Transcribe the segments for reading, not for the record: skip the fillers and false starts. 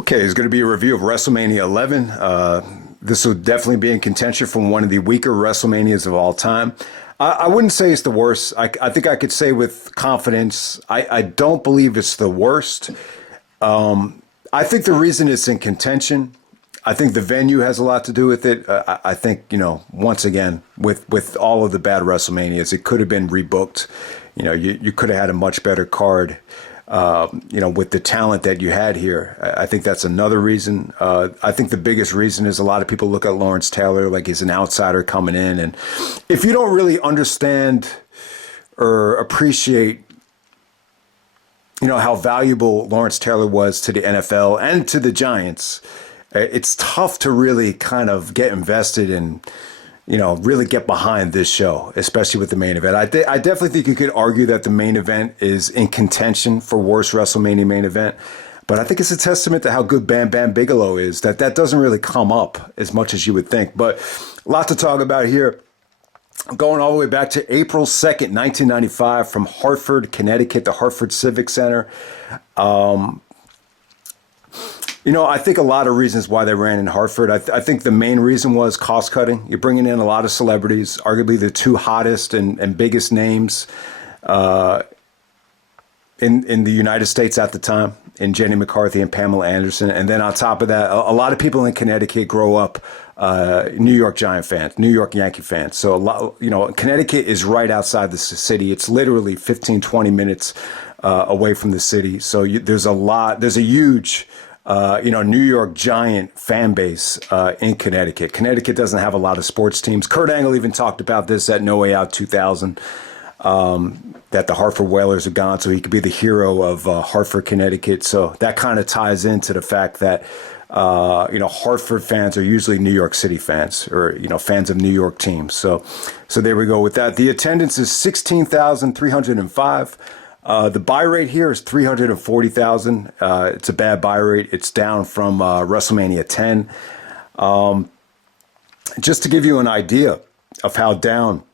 Okay, it's going to be a review of WrestleMania 11. This will definitely be in contention from one of the weaker WrestleManias of all time. I wouldn't say it's the worst. I think I could say with confidence, I don't believe it's the worst. I think the reason it's in contention, I think the venue has a lot to do with it. I think, once again, with all of the bad WrestleManias, it could have been rebooked. You could have had a much better card, with the talent that you had here. I think that's another reason. I think the biggest reason is a lot of people look at Lawrence Taylor like he's an outsider coming in. And if you don't really understand or appreciate how valuable Lawrence Taylor was to the NFL and to the Giants, it's tough to really kind of get invested and, really get behind this show, especially with the main event. I definitely think you could argue that the main event is in contention for worst WrestleMania main event. But I think it's a testament to how good Bam Bam Bigelow is that doesn't really come up as much as you would think. But a lot to talk about here. Going all the way back to April 2nd, 1995, from Hartford, Connecticut, the Hartford Civic Center. I think a lot of reasons why they ran in Hartford. I think the main reason was cost cutting. You're bringing in a lot of celebrities, arguably the two hottest and biggest names in the United States at the time, in Jenny McCarthy and Pamela Anderson. And then on top of that, a lot of people in Connecticut grow up New York Giant fans, New York Yankee fans. So, Connecticut is right outside the city. It's literally 15, 20 minutes away from the city. So there's a huge, New York Giant fan base in Connecticut. Connecticut doesn't have a lot of sports teams. Kurt Angle even talked about this at No Way Out 2000, that the Hartford Whalers are gone, so he could be the hero of Hartford, Connecticut. So that kind of ties into the fact that Hartford fans are usually New York City fans, or fans of New York teams. So there we go with that. The attendance is 16,305. The buy rate here is 340,000. It's a bad buy rate. It's down from WrestleMania 10. Just to give you an idea of how down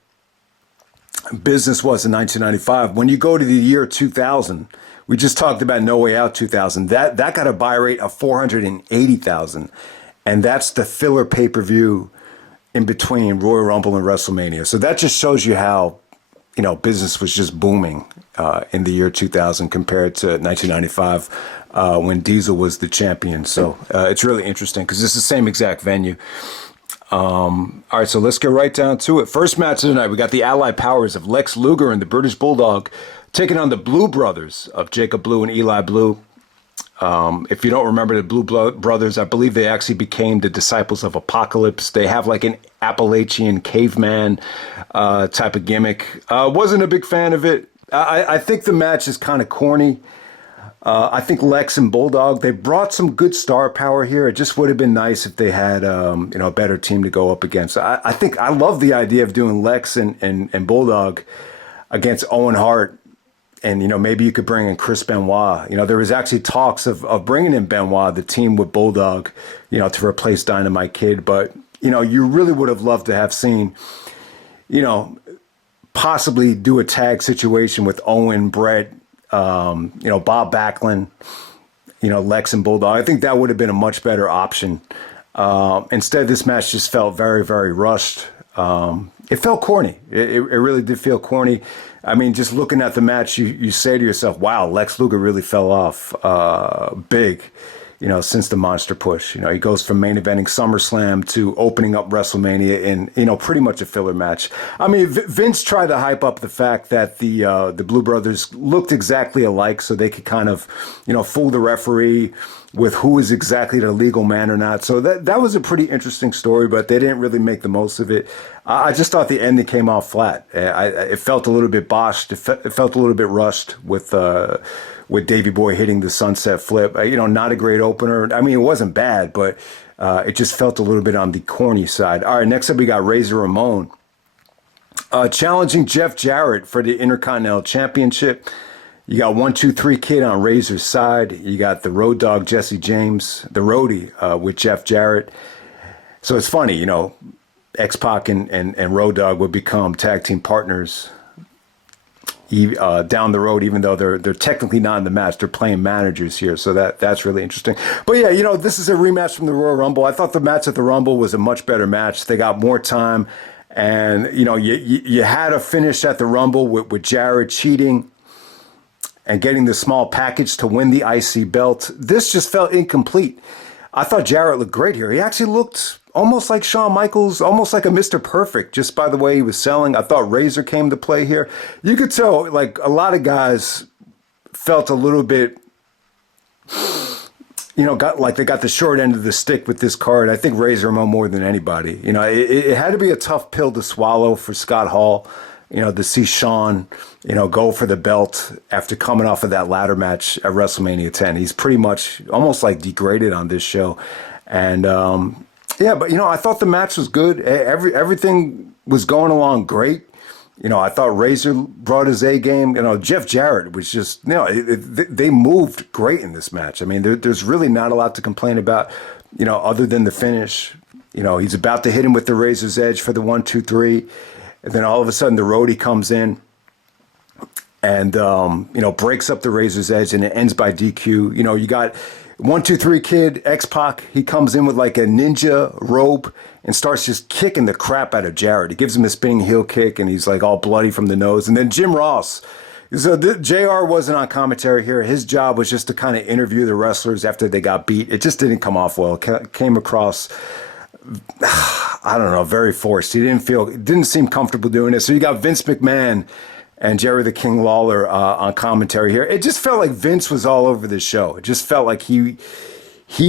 business was in 1995, when you go to the year 2000, we just talked about No Way Out 2000. That got a buy rate of 480,000, and that's the filler pay-per-view in between Royal Rumble and WrestleMania. So that just shows you how business was just booming in the year 2000 compared to 1995 when Diesel was the champion. So it's really interesting because it's the same exact venue. All right, so let's get right down to it. First match of the night, we got the allied powers of Lex Luger and the British Bulldog taking on the Blue Brothers of Jacob Blue and Eli Blue. If you don't remember the Blue Brothers, I believe they actually became the Disciples of Apocalypse. They have like an Appalachian caveman type of gimmick. Wasn't a big fan of it. I think the match is kind of corny. I think Lex and Bulldog, they brought some good star power here. It just would have been nice if they had, a better team to go up against. I love the idea of doing Lex and Bulldog against Owen Hart. And, maybe you could bring in Chris Benoit. There was actually talks of bringing in Benoit, the team with Bulldog, to replace Dynamite Kid. But, you really would have loved to have seen, possibly do a tag situation with Owen, Bret, Bob Backlund, Lex and Bulldog. I think that would have been a much better option. Instead, this match just felt very, very rushed. It felt corny. It really did feel corny. I mean, just looking at the match, you say to yourself, wow, Lex Luger really fell off big, since the Monster Push. He goes from main eventing SummerSlam to opening up WrestleMania in, pretty much a filler match. I mean, Vince tried to hype up the fact that the Blue Brothers looked exactly alike so they could kind of, fool the referee with who is exactly the legal man or not. So that was a pretty interesting story, but they didn't really make the most of it. I just thought the ending came out flat. It felt a little bit botched. It felt a little bit rushed with Davey Boy hitting the sunset flip. Not a great opener. I mean, it wasn't bad, but it just felt a little bit on the corny side. All right, next up we got Razor Ramon challenging Jeff Jarrett for the Intercontinental Championship. You got 1, 2, 3 Kid on Razor's side. You got the Road Dogg Jesse James, the Roadie, with Jeff Jarrett. So it's funny, X-Pac and Road Dogg would become tag team partners down the road, even though they're technically not in the match. They're playing managers here, so that's really interesting. But yeah, this is a rematch from the Royal Rumble. I thought the match at the Rumble was a much better match. They got more time, and you had a finish at the Rumble with Jarrett cheating and getting the small package to win the IC belt. This just felt incomplete. I thought Jarrett looked great here. He actually looked almost like Shawn Michaels, almost like a Mr. Perfect, just by the way he was selling. I thought Razor came to play here. You could tell, like, a lot of guys felt a little bit, got like they got the short end of the stick with this card. I think Razor Ramon more than anybody. It had to be a tough pill to swallow for Scott Hall, to see Shawn, go for the belt after coming off of that ladder match at WrestleMania X. He's pretty much almost like degraded on this show. And, yeah, but, I thought the match was good. Everything was going along great. I thought Razor brought his A game. Jeff Jarrett was just, they moved great in this match. I mean, there's really not a lot to complain about, other than the finish. He's about to hit him with the Razor's Edge for the 1, 2, 3. And then all of a sudden the roadie comes in and, breaks up the Razor's Edge, and it ends by DQ. You got 1, 2, 3 Kid, X-Pac. He comes in with like a ninja rope and starts just kicking the crap out of Jarrett. He gives him a spinning heel kick, and he's like all bloody from the nose. And then Jim Ross. So JR wasn't on commentary here. His job was just to kind of interview the wrestlers after they got beat. It just didn't come off well. It came across, I don't know, very forced. He didn't seem comfortable doing it. So you got Vince McMahon and Jerry the King Lawler on commentary here. It just felt like Vince was all over this show. It just felt like he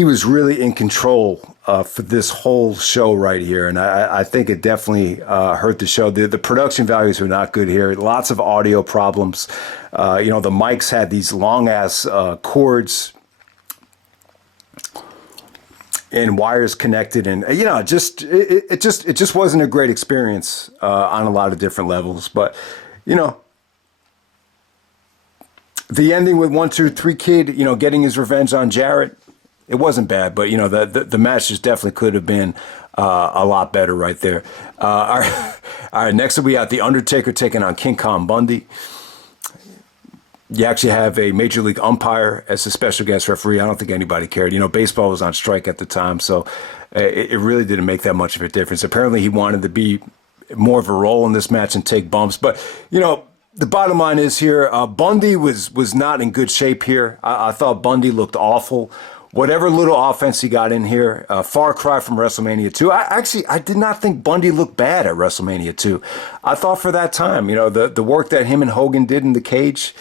was really in control for this whole show right here. And I think it definitely hurt the show. The production values were not good here. Lots of audio problems. The mics had these long-ass cords and wires connected, and it just wasn't a great experience on a lot of different levels. But the ending with 1, 2, 3 Kid, getting his revenge on Jarrett, it wasn't bad. But the match just definitely could have been a lot better right there. All right, next up we got the Undertaker taking on King Kong Bundy. You actually have a Major League umpire as a special guest referee. I don't think anybody cared. Baseball was on strike at the time, so it really didn't make that much of a difference. Apparently, he wanted to be more of a role in this match and take bumps. But, the bottom line is here, Bundy was not in good shape here. I thought Bundy looked awful. Whatever little offense he got in here, far cry from WrestleMania 2. I did not think Bundy looked bad at WrestleMania 2. I thought for that time, the work that him and Hogan did in the cage,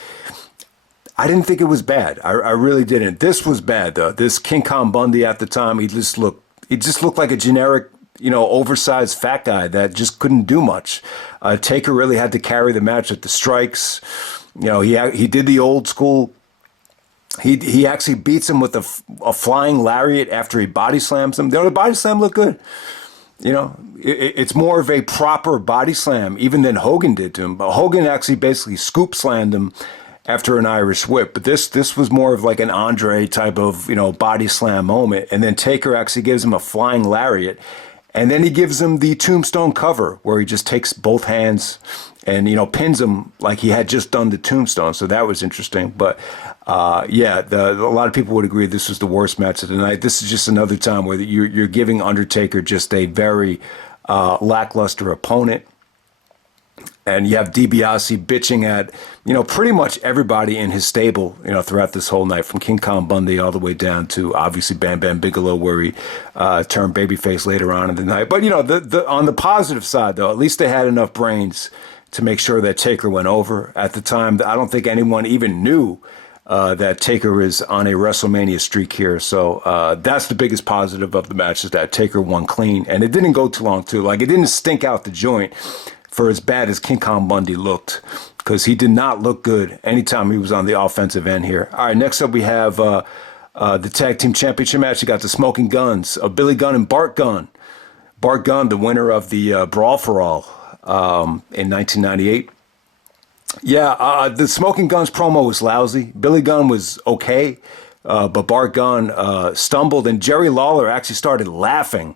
I didn't think it was bad. I really didn't. This was bad, though. This King Kong Bundy at the time, he just looked like a generic, oversized fat guy that just couldn't do much. Taker really had to carry the match with the strikes. He did the old school. He actually beats him with a flying lariat after he body slams him. The body slam looked good. It's more of a proper body slam even than Hogan did to him. But Hogan actually basically scoop slammed him after an Irish whip. But this was more of like an Andre type of, body slam moment. And then Taker actually gives him a flying lariat. And then he gives him the tombstone cover where he just takes both hands and, pins him like he had just done the tombstone. So that was interesting. But, a lot of people would agree this was the worst match of the night. This is just another time where you're giving Undertaker just a very lackluster opponent. And you have DiBiase bitching at, pretty much everybody in his stable, throughout this whole night, from King Kong Bundy all the way down to obviously Bam Bam Bigelow, where he turned babyface later on in the night. But, on the positive side, though, at least they had enough brains to make sure that Taker went over. At the time, I don't think anyone even knew that Taker is on a WrestleMania streak here. So that's the biggest positive of the match, is that Taker won clean. And it didn't go too long, too. Like, it didn't stink out the joint for as bad as King Kong Bundy looked, because he did not look good anytime he was on the offensive end here. All right, next up we have the Tag Team Championship match. You got the Smoking Guns of Billy Gunn and Bart Gunn. Bart Gunn, the winner of the Brawl for All in 1998. Yeah, the Smoking Guns promo was lousy. Billy Gunn was okay, but Bart Gunn stumbled, and Jerry Lawler actually started laughing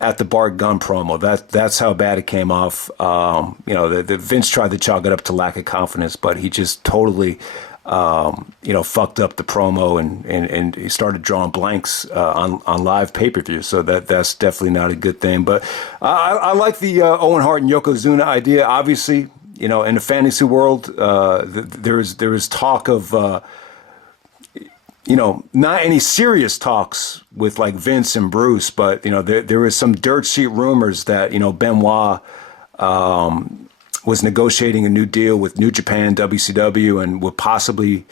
at the Bart Gunn promo. That's how bad it came off. The Vince tried to chalk it up to lack of confidence, but he just totally, fucked up the promo and he started drawing blanks on live pay-per-view. So that's definitely not a good thing. But I like the Owen Hart and Yokozuna idea. Obviously, in the fantasy world, there is talk of, not any serious talks with like Vince and Bruce, but, there was some dirt sheet rumors that, Benoit was negotiating a new deal with New Japan, WCW, and would possibly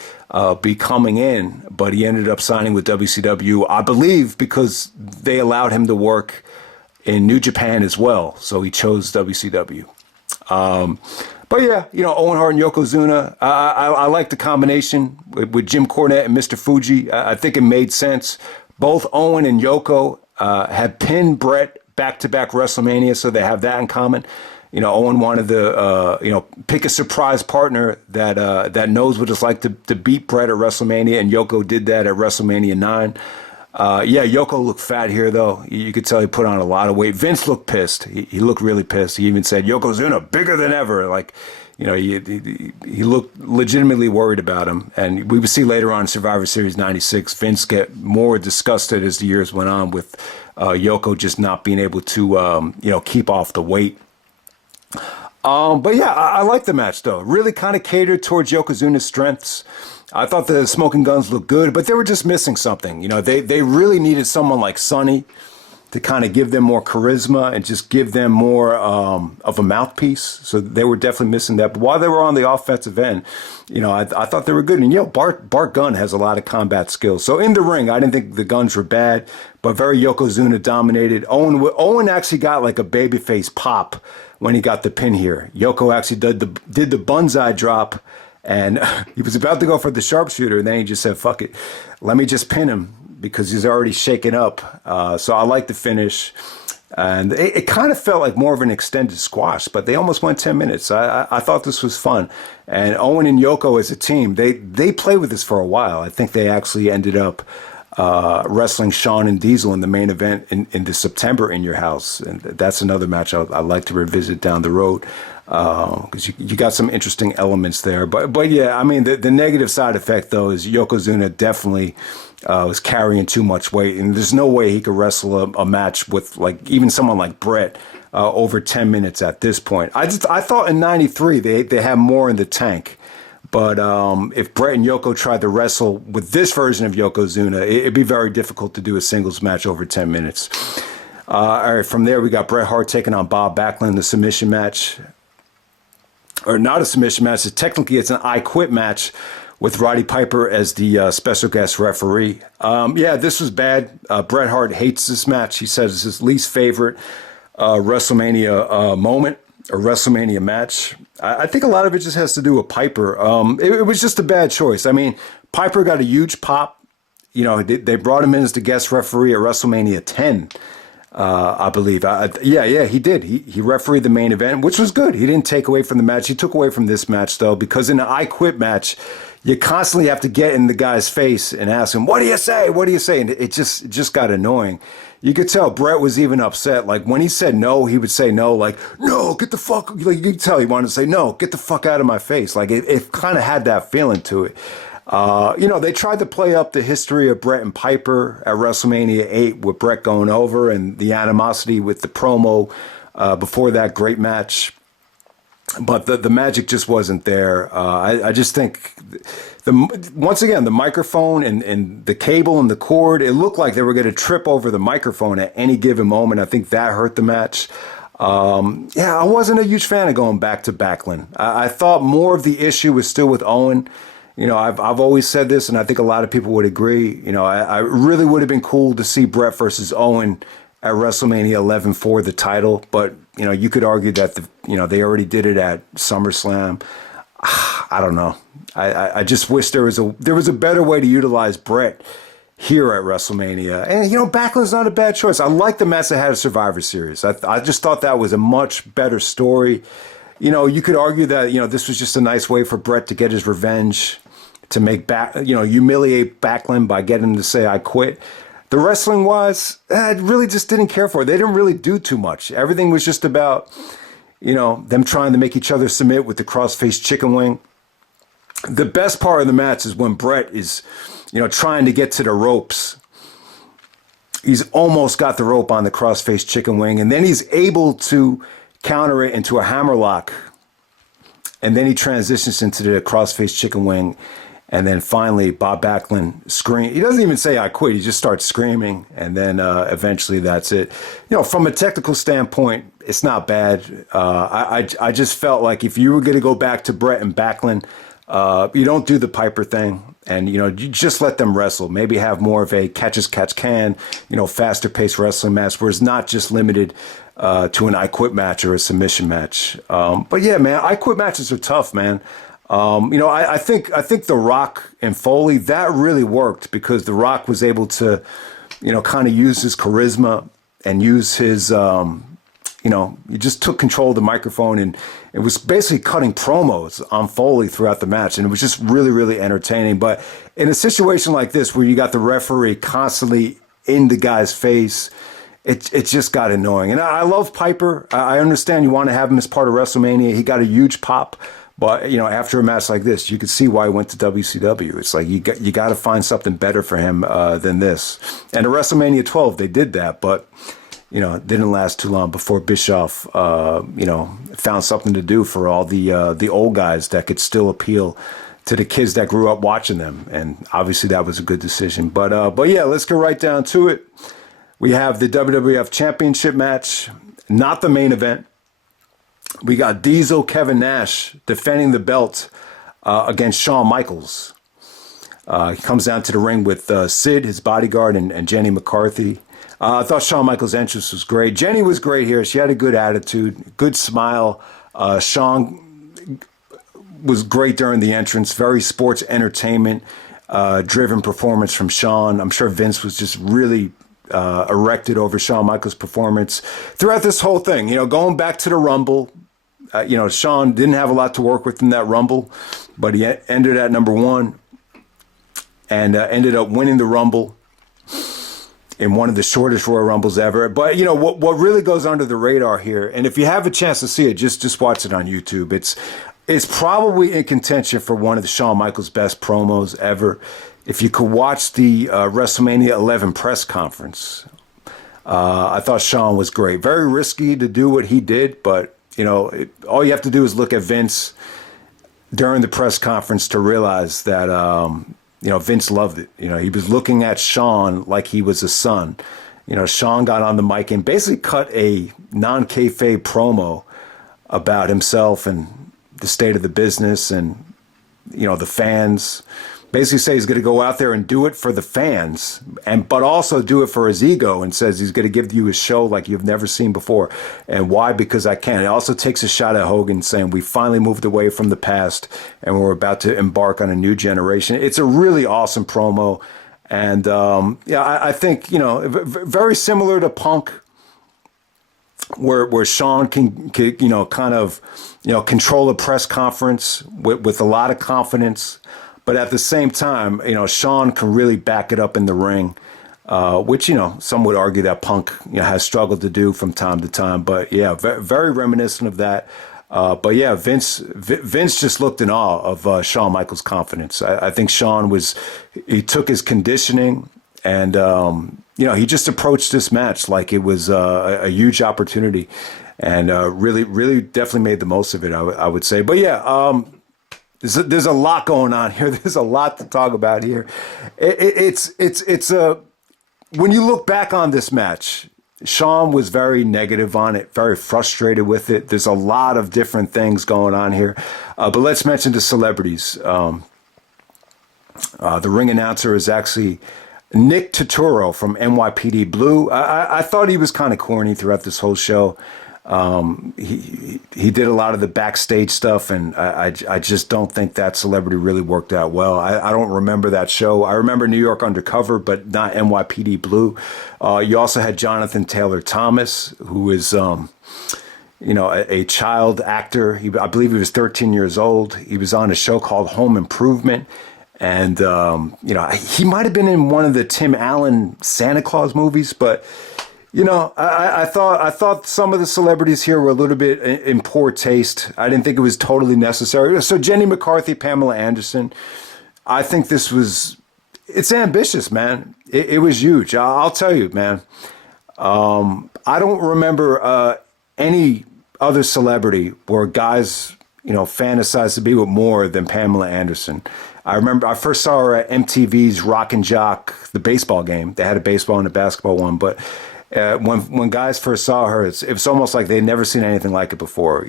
be coming in, but he ended up signing with WCW, I believe, because they allowed him to work in New Japan as well. So he chose WCW. But yeah, Owen Hart and Yokozuna, I like the combination with Jim Cornette and Mr. Fuji. I think it made sense. Both Owen and Yoko had pinned Bret back-to-back WrestleMania, so they have that in common. Owen wanted to, pick a surprise partner that knows what it's like to beat Bret at WrestleMania, and Yoko did that at WrestleMania 9. Yoko looked fat here, though. You could tell he put on a lot of weight. Vince looked pissed. He looked really pissed. He even said, Yokozuna, bigger than ever. Like, he looked legitimately worried about him. And we would see later on in Survivor Series 96, Vince get more disgusted as the years went on with Yoko just not being able to, keep off the weight. I like the match, though. Really kind of catered towards Yokozuna's strengths. I thought the Smoking Guns looked good, but they were just missing something. They really needed someone like Sonny to kind of give them more charisma and just give them more of a mouthpiece. So they were definitely missing that. But while they were on the offensive end, I thought they were good. And, Bart Gunn has a lot of combat skills. So in the ring, I didn't think the Guns were bad, but very Yokozuna dominated. Owen actually got like a babyface pop when he got the pin here. Yoko actually did the Bunzai drop, and he was about to go for the sharpshooter, and then he just said, fuck it, let me just pin him, because he's already shaken up. So I like the finish. And it kind of felt like more of an extended squash, but they almost went 10 minutes. I thought this was fun. And Owen and Yoko as a team, they played with this for a while. I think they actually ended up wrestling Shawn and Diesel in the main event in the September In Your House. And that's another match I'd like to revisit down the road, because you got some interesting elements there. But yeah, I mean, the negative side effect, though, is Yokozuna definitely was carrying too much weight, and there's no way he could wrestle a match with like even someone like Bret over 10 minutes at this point. I thought in '93 they had more in the tank. But if Bret and Yoko tried to wrestle with this version of Yokozuna, it'd be very difficult to do a singles match over 10 minutes. All right, from there, we got Bret Hart taking on Bob Backlund, the submission match. Or not a submission match. Technically, it's an I Quit match with Roddy Piper as the special guest referee. This was bad. Bret Hart hates this match. He says it's his least favorite WrestleMania moment or WrestleMania match. I think a lot of it just has to do with Piper. It was just a bad choice. I mean, Piper got a huge pop. They brought him in as the guest referee at WrestleMania 10, I believe. He did. He refereed the main event, which was good. He didn't take away from the match. He took away from this match, though, because in the I Quit match, you constantly have to get in the guy's face and ask him, what do you say? What do you say? And it just got annoying. You could tell Bret was even upset. Like, when he said no, he would say no, like, no, get the fuck. Like, you could tell he wanted to say, no, get the fuck out of my face. Like, it kind of had that feeling to it. They tried to play up the history of Bret and Piper at WrestleMania 8 with Bret going over and the animosity with the promo before that great match. But the magic just wasn't there. I just think, once again, the microphone and the cable and the cord, it looked like they were going to trip over the microphone at any given moment. I think that hurt the match. I wasn't a huge fan of going back to Backlund. I thought more of the issue was still with Owen. I've always said this, and I think a lot of people would agree. I really would have been cool to see Bret versus Owen at WrestleMania 11 for the title, but you could argue that they already did it at SummerSlam. I don't know. I just wish there was a better way to utilize Bret here at WrestleMania. And Backlund's not a bad choice. I like the match that had a Survivor Series. I just thought that was a much better story. You could argue that this was just a nice way for Bret to get his revenge, to make humiliate Backlund by getting him to say I quit. The wrestling wise, I really just didn't care for it. They didn't really do too much. Everything was just about, them trying to make each other submit with the cross-faced chicken wing. The best part of the match is when Bret is, trying to get to the ropes. He's almost got the rope on the cross-faced chicken wing, and then he's able to counter it into a hammerlock. And then he transitions into the cross-faced chicken wing. And then finally, Bob Backlund screams. He doesn't even say, "I quit." He just starts screaming. And then eventually that's it. From a technical standpoint, it's not bad. I just felt like if you were going to go back to Bret and Backlund, you don't do the Piper thing. And, you just let them wrestle. Maybe have more of a catch-as-catch-can, faster paced wrestling match where it's not just limited to an I Quit match or a submission match. But yeah, man, I Quit matches are tough, man. I think The Rock and Foley, that really worked because The Rock was able to, kind of use his charisma and use his, he just took control of the microphone and it was basically cutting promos on Foley throughout the match. And it was just really, really entertaining. But in a situation like this where you got the referee constantly in the guy's face, it just got annoying. And I love Piper. I understand you want to have him as part of WrestleMania. He got a huge pop. But, after a match like this, you could see why he went to WCW. It's like you got to find something better for him than this. And at WrestleMania 12, they did that. But, it didn't last too long before Bischoff, found something to do for all the old guys that could still appeal to the kids that grew up watching them. And obviously that was a good decision. But yeah, let's go right down to it. We have the WWF Championship match, not the main event. We got Diesel Kevin Nash defending the belt against Shawn Michaels. He comes down to the ring with Sid, his bodyguard, and Jenny McCarthy. I thought Shawn Michaels' entrance was great. Jenny was great here. She had a good attitude, good smile. Shawn was great during the entrance. Very sports entertainment driven performance from Shawn. I'm sure Vince was just really erected over Shawn Michaels' performance throughout this whole thing. Going back to the Rumble, Shawn didn't have a lot to work with in that Rumble, but he ended at number one and ended up winning the Rumble in one of the shortest Royal Rumbles ever. But, what really goes under the radar here, and if you have a chance to see it, just watch it on YouTube. It's probably in contention for one of the Shawn Michaels' best promos ever. If you could watch the WrestleMania 11 press conference, I thought Shawn was great. Very risky to do what he did, but, all you have to do is look at Vince during the press conference to realize that, Vince loved it. He was looking at Shawn like he was a son. Shawn got on the mic and basically cut a non-kayfabe promo about himself and the state of the business and, the fans. Basically say he's going to go out there and do it for the fans, but also do it for his ego, and says he's going to give you a show like you've never seen before. And why? Because I can. It also takes a shot at Hogan, saying we finally moved away from the past and we're about to embark on a new generation. It's a really awesome promo. And I think, very similar to Punk, where Shawn can kind of, control a press conference with a lot of confidence. But at the same time, Shawn can really back it up in the ring, which, some would argue that Punk has struggled to do from time to time. But yeah, very reminiscent of that. But yeah, Vince just looked in awe of Shawn Michaels' confidence. I think Shawn he took his conditioning and, he just approached this match like it was a huge opportunity and really, really definitely made the most of it, I would say. But yeah, there's a lot going on here. There's a lot to talk about here. It's when you look back on this match, Shawn was very negative on it, very frustrated with it. There's a lot of different things going on here. But let's mention the celebrities. The ring announcer is actually Nick Turturro from NYPD Blue. I thought he was kind of corny throughout this whole show. He did a lot of the backstage stuff, and I just don't think that celebrity really worked out well. I don't remember that show. I remember New York Undercover, but not NYPD Blue. You also had Jonathan Taylor Thomas, who is, a child actor. I believe he was 13 years old. He was on a show called Home Improvement. And, he might have been in one of the Tim Allen Santa Claus movies, but, I thought some of the celebrities here were a little bit in poor taste. I didn't think it was totally necessary. So Jenny McCarthy, Pamela Anderson, I think it's ambitious, man. It was huge. I'll tell you, man. I don't remember any other celebrity where guys, fantasize to be with more than Pamela Anderson. I remember I first saw her at MTV's Rock and Jock, the baseball game. They had a baseball and a basketball one, but when guys first saw her, it was almost like they'd never seen anything like it before.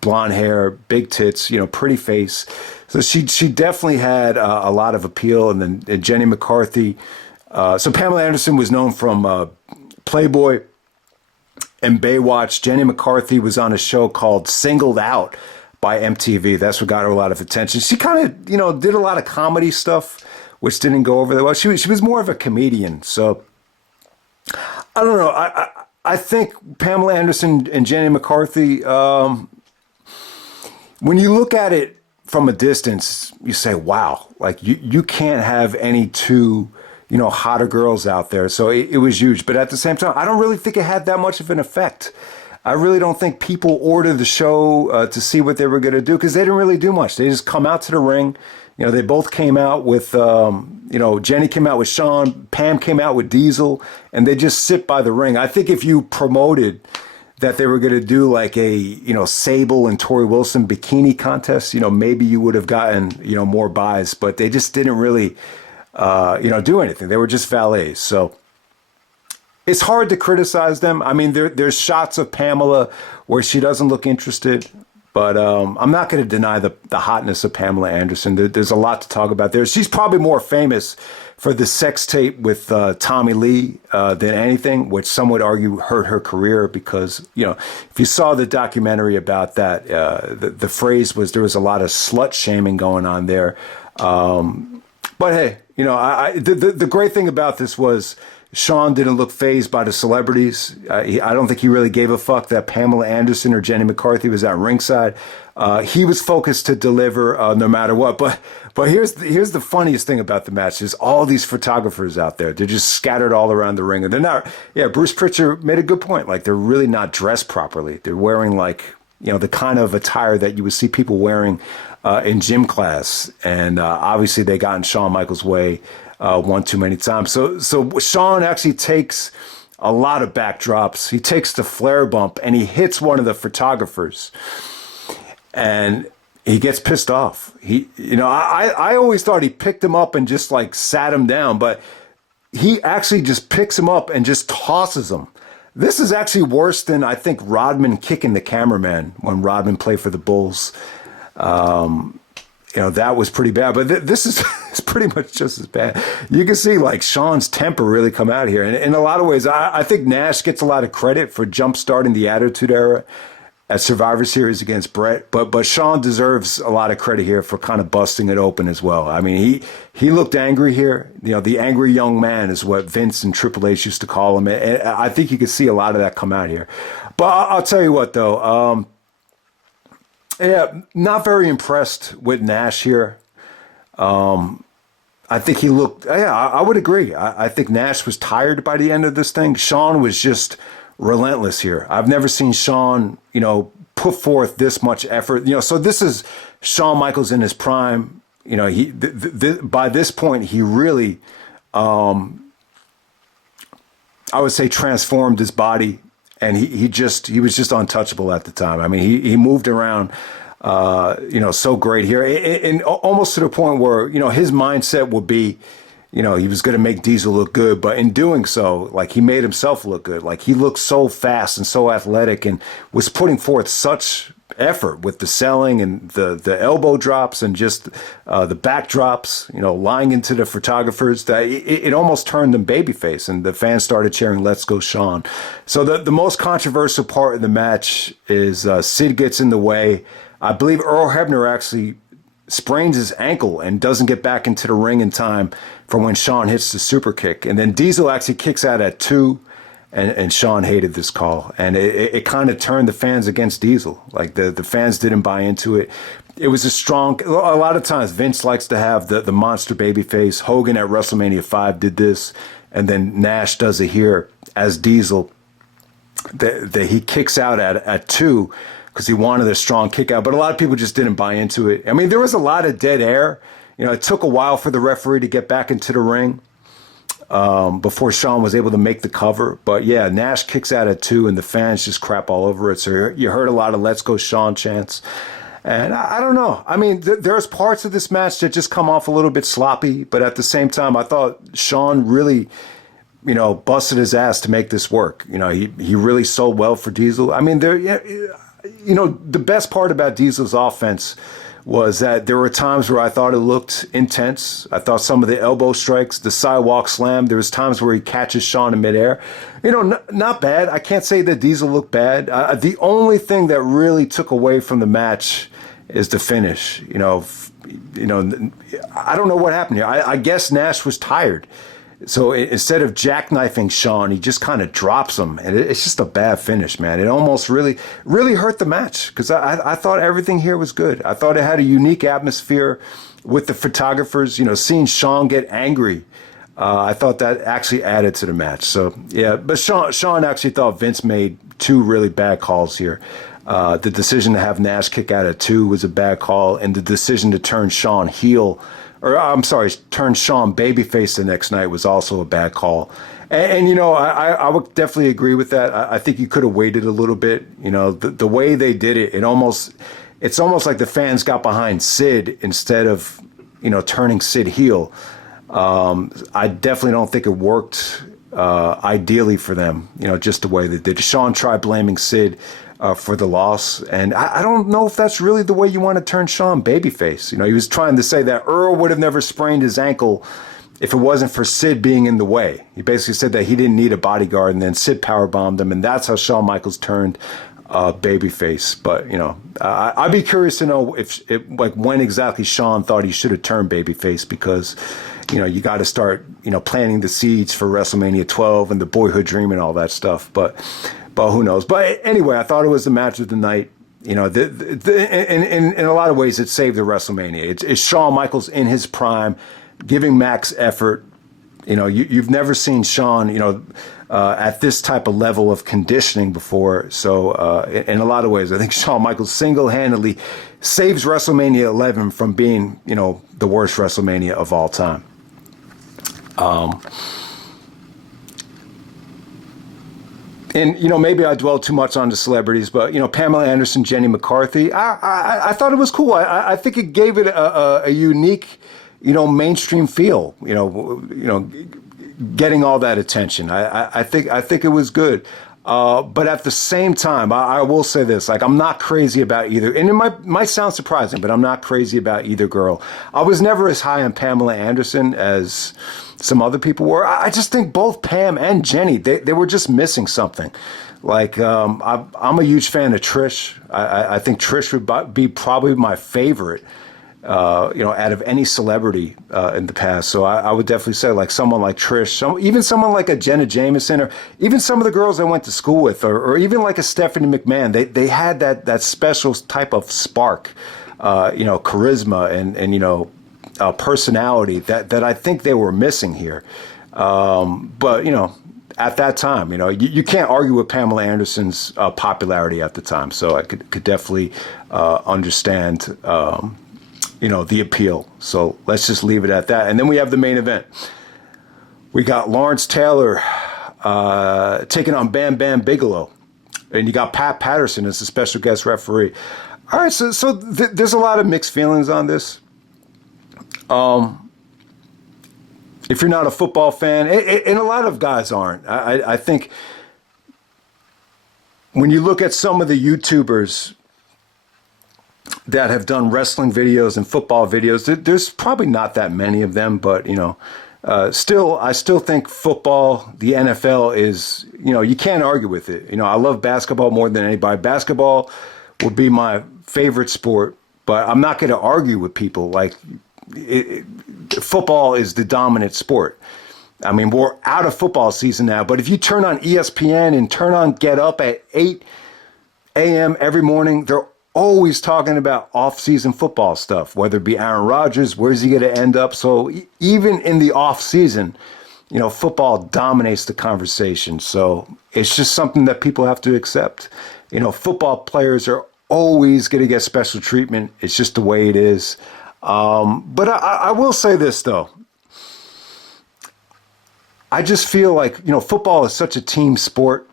Blonde hair, big tits, pretty face. So she definitely had a lot of appeal. And then Jenny McCarthy. So Pamela Anderson was known from Playboy and Baywatch. Jenny McCarthy was on a show called Singled Out by MTV. That's what got her a lot of attention. She kind of, did a lot of comedy stuff, which didn't go over that well. She was more of a comedian. So I don't know. I think Pamela Anderson and Jenny McCarthy, when you look at it from a distance, you say, wow, like you can't have any two, hotter girls out there. So it was huge. But at the same time, I don't really think it had that much of an effect. I really don't think people ordered the show to see what they were going to do because they didn't really do much. They just come out to the ring. They both came out with, Jenny came out with Shawn, Pam came out with Diesel, and they just sit by the ring. I think if you promoted that they were going to do like a, Sable and Tori Wilson bikini contest, maybe you would have gotten, more buys, but they just didn't really, do anything. They were just valets. So it's hard to criticize them. I mean, there's shots of Pamela where she doesn't look interested. But I'm not going to deny the hotness of Pamela Anderson. There's a lot to talk about there. She's probably more famous for the sex tape with Tommy Lee than anything, which some would argue hurt her career because, if you saw the documentary about that, the phrase was there was a lot of slut shaming going on there. But hey, the great thing about this was Shawn didn't look fazed by the celebrities. I don't think he really gave a fuck that Pamela Anderson or Jenny McCarthy was at ringside. He was focused to deliver no matter what. But here's the funniest thing about the match is all these photographers out there. They're just scattered all around the ring. And they're not, Bruce Pritchard made a good point. Like, they're really not dressed properly. They're wearing the kind of attire that you would see people wearing in gym class. And obviously they got in Shawn Michaels' way one too many times. So Shawn actually takes a lot of backdrops. He takes the flare bump and he hits one of the photographers, and he gets pissed off. I always thought he picked him up and just sat him down, but he actually just picks him up and just tosses him. This is actually worse than I think Rodman kicking the cameraman when Rodman played for the Bulls. That was pretty bad, but this is it's pretty much just as bad. You can see Shawn's temper really come out here. And in a lot of ways, I think Nash gets a lot of credit for jump-starting the Attitude Era at Survivor Series against Bret, but Shawn deserves a lot of credit here for kind of busting it open as well. I mean, he looked angry here. The angry young man is what Vince and Triple H used to call him. And I think you could see a lot of that come out here. But I'll tell you what, though. Not very impressed with Nash here. I think he looked, I would agree. I think Nash was tired by the end of this thing. Shawn was just relentless here. I've never seen Shawn, put forth this much effort. So this is Shawn Michaels in his prime. By this point, he really, I would say, transformed his body. And he was just untouchable at the time. I mean, he moved around, so great here, and almost to the point where his mindset would be, he was going to make Diesel look good, but in doing so, he made himself look good. He looked so fast and so athletic, and was putting forth such effort with the selling and the elbow drops and just the back drops, lying into the photographers, that it almost turned them babyface, and the fans started cheering, "Let's go, Shawn." So the most controversial part of the match is Sid gets in the way. I believe Earl Hebner actually sprains his ankle and doesn't get back into the ring in time for when Shawn hits the super kick. And then Diesel actually kicks out at 2. And Shawn hated this call, and it kind of turned the fans against Diesel. The fans didn't buy into it. it was a strong. A lot of times, Vince likes to have the monster baby face. Hogan at WrestleMania 5 did this, and then Nash does it here as Diesel. He kicks out at 2 because he wanted a strong kick out, but a lot of people just didn't buy into it. I mean, there was a lot of dead air. It took a while for the referee to get back into the ring before Shawn was able to make the cover. But yeah, Nash kicks out at 2, and the fans just crap all over it. So you heard a lot of "Let's go Shawn" chants. And I don't know. I mean, there's parts of this match that just come off a little bit sloppy, but at the same time, I thought Shawn really, busted his ass to make this work. He really sold well for Diesel. I mean, the best part about Diesel's offense was that there were times where I thought it looked intense. I thought some of the elbow strikes, the sidewalk slam, there was times where he catches Shawn in midair. Not bad. I can't say that Diesel looked bad. The only thing that really took away from the match is the finish. I don't know what happened here. I guess Nash was tired. So instead of jackknifing Shawn, he just kind of drops him. And it's just a bad finish, man. It almost really hurt the match because I thought everything here was good. I thought it had a unique atmosphere with the photographers. Seeing Shawn get angry, I thought that actually added to the match. So, yeah, but Shawn actually thought Vince made 2 really bad calls here. The decision to have Nash kick out at 2 was a bad call, and the decision to turn Shawn heel, turn Shawn babyface the next night was also a bad call. And I would definitely agree with that. I think you could have waited a little bit. The way they did it, it's almost like the fans got behind Sid instead of, turning Sid heel. I definitely don't think it worked ideally for them, just the way they did. Shawn tried blaming Sid for the loss, and I don't know if that's really the way you want to turn Shawn babyface. He was trying to say that Earl would have never sprained his ankle if it wasn't for Sid being in the way. He basically said that he didn't need a bodyguard, and then Sid powerbombed him, and that's how Shawn Michaels turned babyface. But I'd be curious to know when exactly Shawn thought he should have turned babyface, because you got to start planting the seeds for WrestleMania 12 and the Boyhood Dream and all that stuff. But who knows? But anyway, I thought it was the match of the night. In a lot of ways, it saved the WrestleMania. It's Shawn Michaels in his prime, giving max effort. You've never seen Shawn, at this type of level of conditioning before. So in a lot of ways, I think Shawn Michaels single-handedly saves WrestleMania 11 from being, the worst WrestleMania of all time. And, maybe I dwell too much on the celebrities, but, Pamela Anderson, Jenny McCarthy, I thought it was cool. I think it gave it a unique, mainstream feel, getting all that attention. I think it was good. But at the same time, I will say this, I'm not crazy about either. And it might sound surprising, but I'm not crazy about either girl. I was never as high on Pamela Anderson as some other people were. I just think both Pam and Jenny, they were just missing something. I'm a huge fan of Trish. I think Trish would be probably my favorite, out of any celebrity in the past. So I would definitely say someone like Trish, even someone like a Jenna Jameson, or even some of the girls I went to school with, or even like a Stephanie McMahon. They had that special type of spark, charisma and personality that I think they were missing here. But at that time, you can't argue with Pamela Anderson's popularity at the time. So I could definitely understand the appeal. So let's just leave it at that. And then we have the main event. We got Lawrence Taylor taking on Bam Bam Bigelow. And you got Pat Patterson as the special guest referee. All right, so there's a lot of mixed feelings on this. If you're not a football fan, and a lot of guys aren't, I think when you look at some of the YouTubers that have done wrestling videos and football videos, there's probably not that many of them, but I still think football, the NFL is, you can't argue with it. I love basketball more than anybody. Basketball would be my favorite sport, but I'm not going to argue with people. Football is the dominant sport. I mean, we're out of football season now, but if you turn on ESPN and turn on Get Up at 8 a.m. every morning, they're always talking about off-season football stuff, whether it be Aaron Rodgers, where's he going to end up? So even in the off-season, football dominates the conversation. So it's just something that people have to accept. Football players are always going to get special treatment. It's just the way it is. But I will say this, though. I just feel like, football is such a team sport.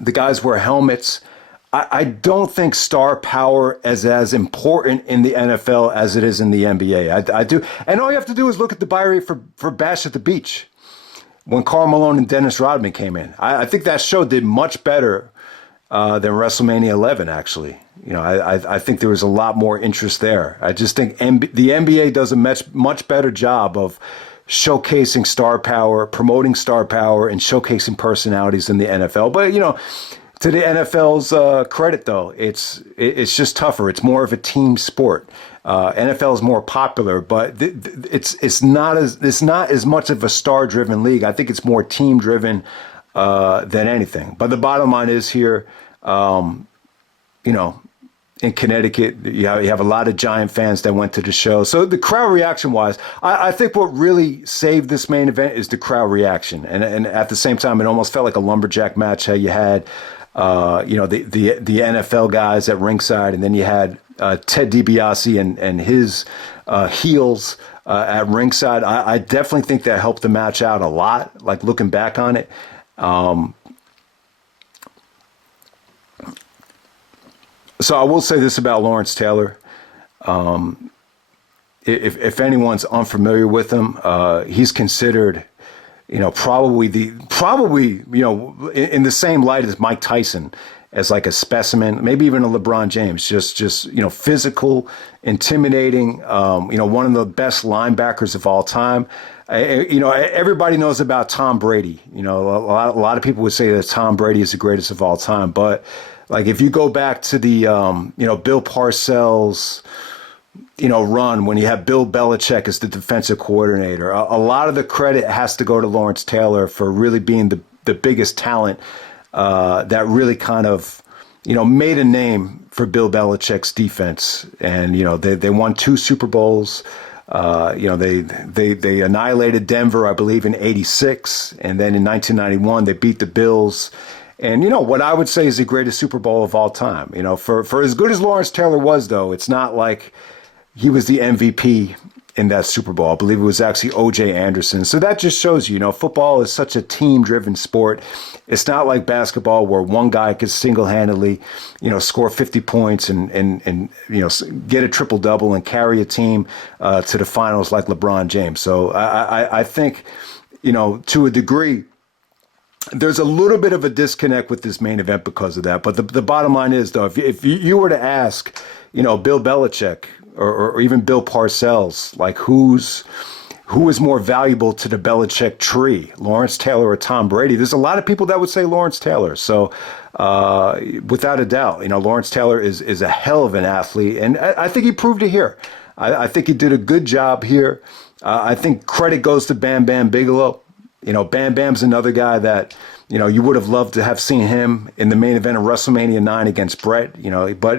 The guys wear helmets. I don't think star power is as important in the NFL as it is in the NBA. I do. And all you have to do is look at the buy rate for Bash at the Beach when Karl Malone and Dennis Rodman came in. I think that show did much better than WrestleMania 11, actually. I think there was a lot more interest there. I just think the NBA does a much better job of showcasing star power, promoting star power, and showcasing personalities in the NFL. But, to the NFL's credit, though, it's just tougher. It's more of a team sport. NFL is more popular, but it's not as much of a star-driven league. I think it's more team-driven than anything. But the bottom line is here, in Connecticut, you have a lot of Giant fans that went to the show. So the crowd reaction-wise, I think what really saved this main event is the crowd reaction. And at the same time, it almost felt like a lumberjack match. How you had, the NFL guys at ringside, and then you had Ted DiBiase and his heels at ringside. I definitely think that helped the match out a lot. Like looking back on it. So I will say this about Lawrence Taylor. If anyone's unfamiliar with him, he's considered, probably in the same light as Mike Tyson, as like a specimen, maybe even a LeBron James, just physical, intimidating, one of the best linebackers of all time. Everybody knows about Tom Brady. A lot of people would say that Tom Brady is the greatest of all time, but like if you go back to the, Bill Parcells, run when you have Bill Belichick as the defensive coordinator, a lot of the credit has to go to Lawrence Taylor for really being the biggest talent that really kind of, made a name for Bill Belichick's defense. And, they won 2 Super Bowls. They annihilated Denver, I believe, in '86. And then in 1991, they beat the Bills. And, what I would say is the greatest Super Bowl of all time. For as good as Lawrence Taylor was, though, it's not like he was the MVP in that Super Bowl. I believe it was actually O.J. Anderson. So that just shows you, football is such a team-driven sport. It's not like basketball where one guy could single-handedly, score 50 points and get a triple-double and carry a team to the finals like LeBron James. So I think, to a degree, there's a little bit of a disconnect with this main event because of that. But the bottom line is, though, if you were to ask, Bill Belichick or even Bill Parcells, like who is more valuable to the Belichick tree, Lawrence Taylor or Tom Brady? There's a lot of people that would say Lawrence Taylor. So without a doubt, Lawrence Taylor is a hell of an athlete. And I think he proved it here. I think he did a good job here. I think credit goes to Bam Bam Bigelow. Bam Bam's another guy that, you would have loved to have seen him in the main event of WrestleMania 9 against Bret, but,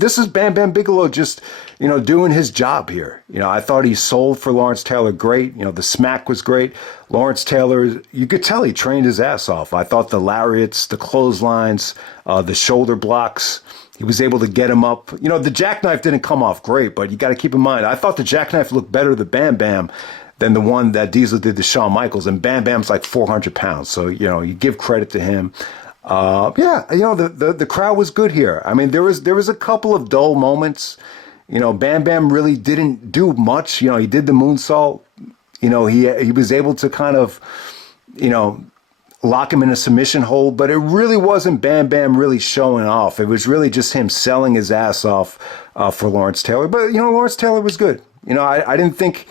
this is Bam Bam Bigelow just, doing his job here. I thought he sold for Lawrence Taylor great. The smack was great. Lawrence Taylor, you could tell he trained his ass off. I thought the lariats, the clotheslines, the shoulder blocks, he was able to get him up. The jackknife didn't come off great, but you got to keep in mind, I thought the jackknife looked better to Bam Bam than the one that Diesel did to Shawn Michaels, and Bam Bam's like 400 pounds. So, you give credit to him. The crowd was good here. I mean, there was a couple of dull moments. Bam Bam really didn't do much. He did the moonsault. He was able to kind of, lock him in a submission hold, but it really wasn't Bam Bam really showing off. It was really just him selling his ass off for Lawrence Taylor. But, Lawrence Taylor was good. I didn't think,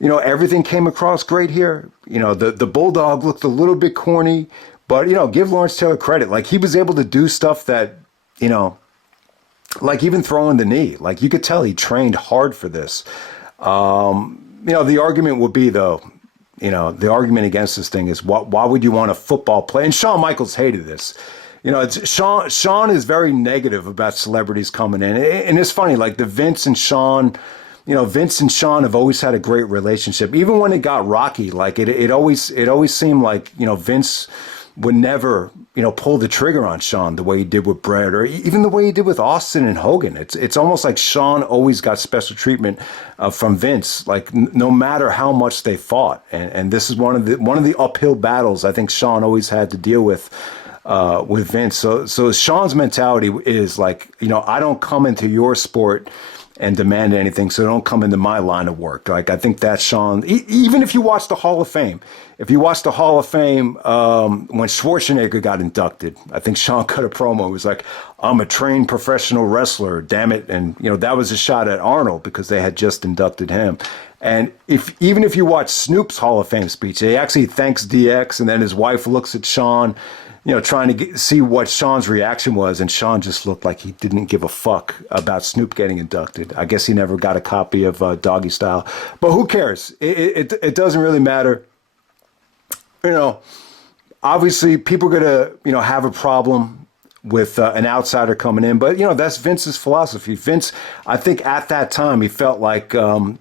everything came across great here. The Bulldog looked a little bit corny, but, give Lawrence Taylor credit. Like, he was able to do stuff that, like even throwing the knee. Like, you could tell he trained hard for this. The argument would be, though, the argument against this thing is why would you want a football player? And Shawn Michaels hated this. Shawn is very negative about celebrities coming in, and it's funny. Like the Vince and Shawn, Vince and Shawn have always had a great relationship. Even when it got rocky, like it always seemed like Vince would never pull the trigger on Shawn the way he did with Bret, or even the way he did with Austin and Hogan. It's almost like Shawn always got special treatment from Vince, like no matter how much they fought. And this is one of the uphill battles I think Shawn always had to deal with Vince. So Shawn's mentality is like, I don't come into your sport and demand anything, so don't come into my line of work. Like, I think that's Shawn. Even if you watch the Hall of Fame, when Schwarzenegger got inducted, I think Shawn cut a promo. It was like, I'm a trained professional wrestler, damn it. And, that was a shot at Arnold because they had just inducted him. And even if you watch Snoop's Hall of Fame speech, he actually thanks DX, and then his wife looks at Shawn, trying to see what Shawn's reaction was, and Shawn just looked like he didn't give a fuck about Snoop getting inducted. I guess he never got a copy of Doggy Style, but who cares? It doesn't really matter. Obviously people are gonna have a problem with an outsider coming in, but that's Vince's philosophy. Vince, I think at that time he felt like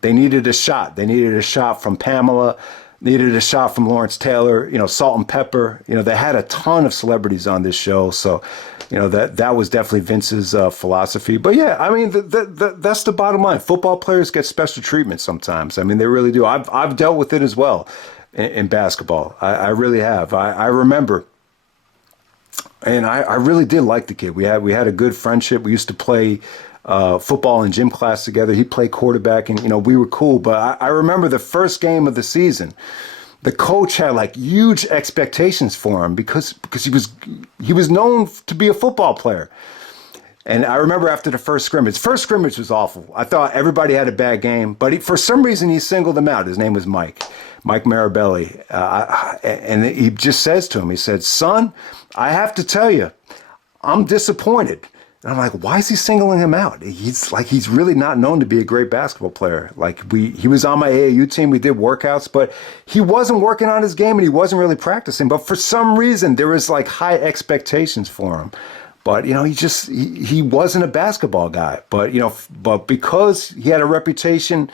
they needed a shot. They needed a shot from Pamela. Needed a shot from Lawrence Taylor, Salt and Pepper. They had a ton of celebrities on this show. So, that was definitely Vince's philosophy. But yeah, I mean, that's the bottom line. Football players get special treatment sometimes. I mean, they really do. I've dealt with it as well in basketball. I really have. I remember, and I really did like the kid. We had a good friendship. We used to play football in gym class together. He played quarterback, and we were cool. But I remember the first game of the season, the coach had like huge expectations for him because he was known to be a football player. And I remember after the first scrimmage was awful. I thought everybody had a bad game, but for some reason he singled him out. His name was Mike Marabelli, and he just says to him, he said, "Son, I have to tell you, I'm disappointed." And I'm like, why is he singling him out? He's really not known to be a great basketball player. Like he was on my AAU team. We did workouts, but he wasn't working on his game and he wasn't really practicing. But for some reason, there was like high expectations for him. But, he wasn't a basketball guy. But, but because he had a reputation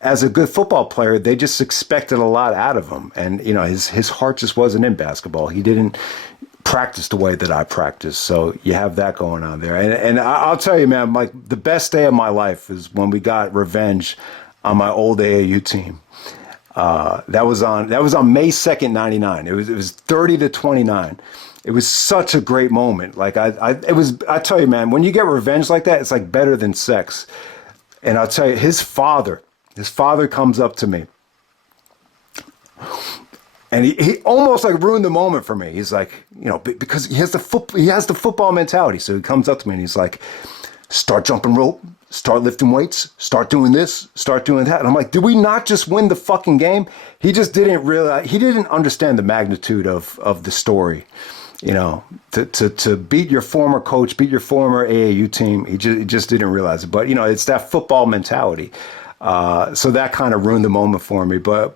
as a good football player, they just expected a lot out of him. And, his heart just wasn't in basketball. He didn't practice the way that I practice. So you have that going on there. And I'll tell you, man, like the best day of my life is when we got revenge on my old AAU team. That was on May 2nd, 99. It was 30-29. It was such a great moment. Like I tell you, man, when you get revenge like that, it's like better than sex. And I'll tell you, his father comes up to me. And he almost like ruined the moment for me. He's like, because he has the football mentality. So he comes up to me and he's like, start jumping rope, start lifting weights, start doing this, start doing that. And I'm like, did we not just win the fucking game? He just didn't realize, he didn't understand the magnitude of the story. To beat your former coach, beat your former AAU team, he just didn't realize it. But, it's that football mentality. So that kind of ruined the moment for me. But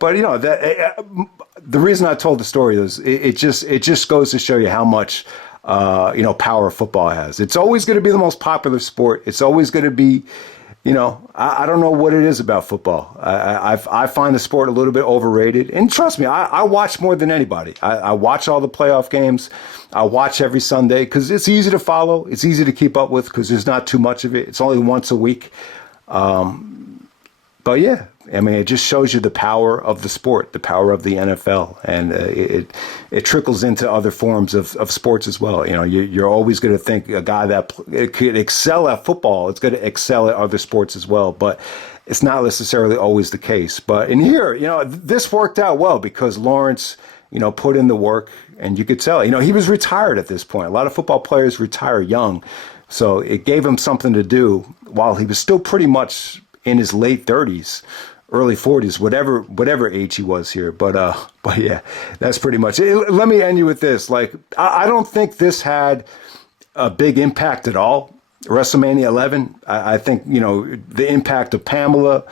the reason I told the story is it just goes to show you how much power football has. It's always going to be the most popular sport. It's always going to be, I don't know what it is about football. I find the sport a little bit overrated. And trust me, I watch more than anybody. I watch all the playoff games. I watch every Sunday because it's easy to follow. It's easy to keep up with because there's not too much of it. It's only once a week. But yeah, I mean, it just shows you the power of the sport, the power of the NFL, and it trickles into other forms of sports as well. You're always going to think a guy that could excel at football, it's going to excel at other sports as well, but it's not necessarily always the case. But in here, this worked out well because Lawrence, put in the work, and you could tell, he was retired at this point. A lot of football players retire young, so it gave him something to do while he was still pretty much in his late 30s, early 40s, whatever age he was here. But yeah, that's pretty much it. Let me end you with this. Like, I don't think this had a big impact at all. WrestleMania 11, I think, the impact of Pamela,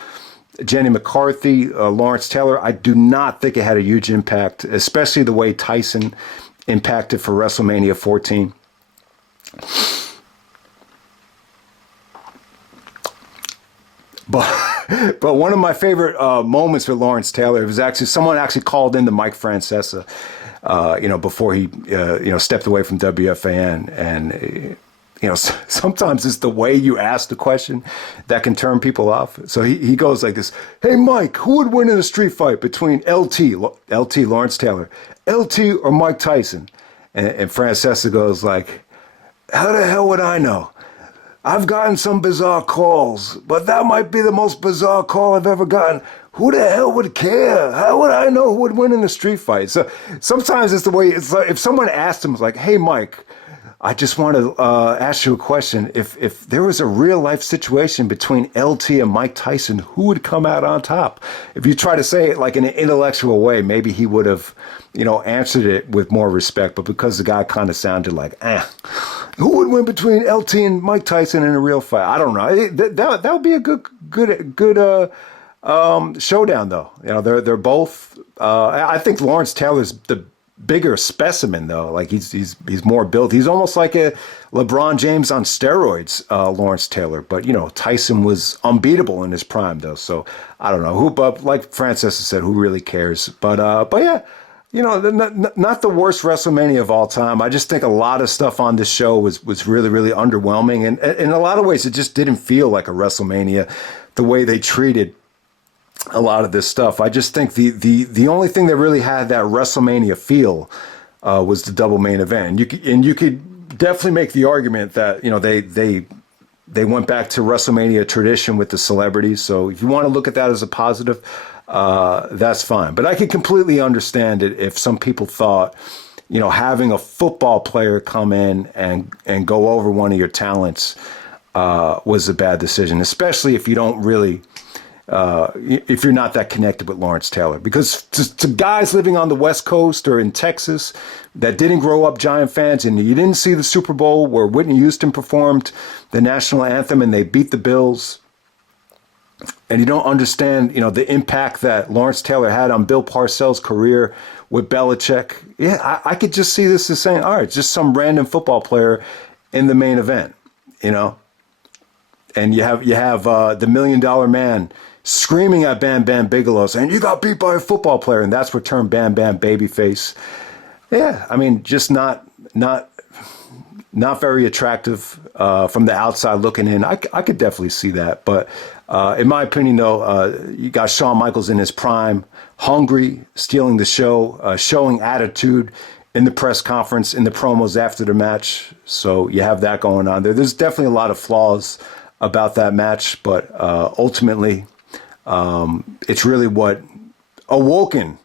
Jenny McCarthy, Lawrence Taylor, I do not think it had a huge impact, especially the way Tyson impacted for WrestleMania 14. But one of my favorite moments with Lawrence Taylor was actually someone actually called in to Mike Francesa, before he stepped away from WFAN, and sometimes it's the way you ask the question that can turn people off. So he goes like this: "Hey Mike, who would win in a street fight between LT Lawrence Taylor, LT or Mike Tyson?" And Francesa goes like, "How the hell would I know? I've gotten some bizarre calls, but that might be the most bizarre call I've ever gotten. Who the hell would care? How would I know who would win in a street fight?" So sometimes it's the way, it's like if someone asked him, it's like, "Hey, Mike, I just want to ask you a question. If there was a real life situation between LT and Mike Tyson, who would come out on top?" If you try to say it like in an intellectual way, maybe he would have, answered it with more respect. But because the guy kind of sounded like, who would win between LT and Mike Tyson in a real fight? I don't know. That would be a good showdown, though. They're both. I think Lawrence Taylor's the bigger specimen, though. Like he's more built. He's almost like a LeBron James on steroids, Lawrence Taylor. But Tyson was unbeatable in his prime, though. So I don't know who. But like Francesa said, who really cares? But yeah. Not the worst WrestleMania of all time. I just think a lot of stuff on this show was really, really underwhelming. And in a lot of ways, it just didn't feel like a WrestleMania the way they treated a lot of this stuff. I just think the only thing that really had that WrestleMania feel was the double main event. And you could definitely make the argument that, they went back to WrestleMania tradition with the celebrities. So if you want to look at that as a positive, that's fine. But I can completely understand it if some people thought, having a football player come in and go over one of your talents was a bad decision, especially if you don't really, if you're not that connected with Lawrence Taylor. Because to guys living on the West Coast or in Texas that didn't grow up Giant fans, and you didn't see the Super Bowl where Whitney Houston performed the national anthem and they beat the Bills, and you don't understand, the impact that Lawrence Taylor had on Bill Parcells' career with Belichick. Yeah, I could just see this as saying, all right, just some random football player in the main event, and you have the $1 Million Man screaming at Bam Bam Bigelow saying, "You got beat by a football player," and that's what turned Bam Bam babyface. Yeah, I mean, just not very attractive from the outside looking in. I could definitely see that. But in my opinion, though, you got Shawn Michaels in his prime, hungry, stealing the show, showing attitude in the press conference, in the promos after the match. So you have that going on there. There's definitely a lot of flaws about that match, but ultimately, it's really what awoken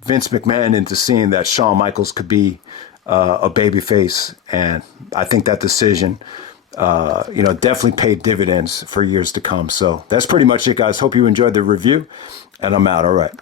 Vince McMahon into seeing that Shawn Michaels could be a babyface, and I think that decision, definitely paid dividends for years to come. So that's pretty much it, guys. Hope you enjoyed the review, and I'm out. All right.